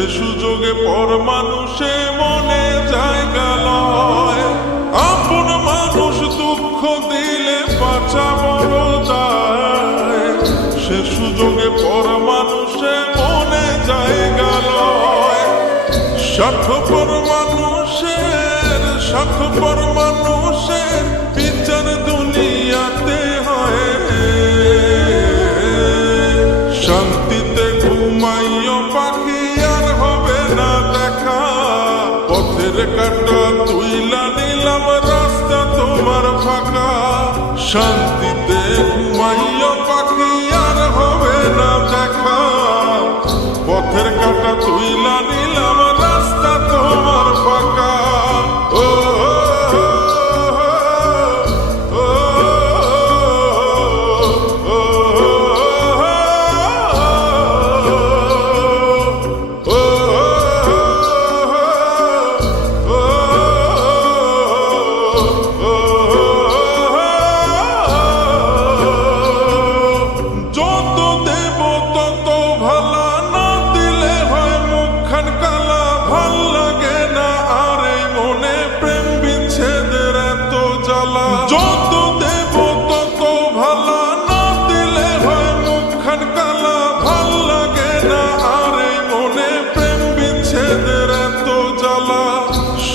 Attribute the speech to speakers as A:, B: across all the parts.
A: সে সুযোগে পর মানুষে মনে জায়গা লয়। আপন মানুষ দুঃখ দিলে বাঁচা বড় দায় সে সুযোগে পর মানুষে মনে জায়গা লয়। স্বার্থপর মানুষের স্বার্থপর মানুষের তুইলা নিলাম রাস্তা তোমার ফাঁকা। শান্তিতে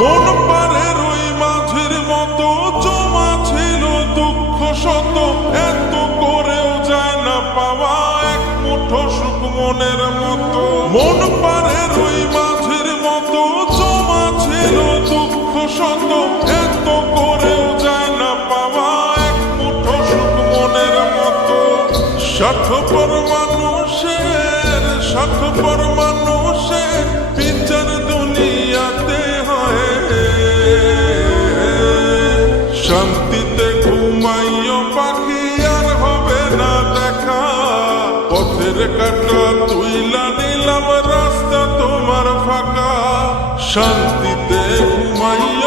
A: মন পারে রই মাঝের মতো, জমা ছিল দুঃখ শত। এত করেও যায় না পাওয়া, এক মুঠো সুখ মনের মতো। মন পারে রই মাঝের মতো, জমা ছিল দুঃখ শত। এত করেও যায় না পাওয়া, এক মুঠো সুখ মনের মতো। স্বার্থপর মানুষের শান্তিতে ঘুমাইও, পাখি আর হবে না দেখা। পথের কাটা তুইলা নিলাম রাস্তা তোমার ফাঁকা। শান্তিতে ঘুমাইও।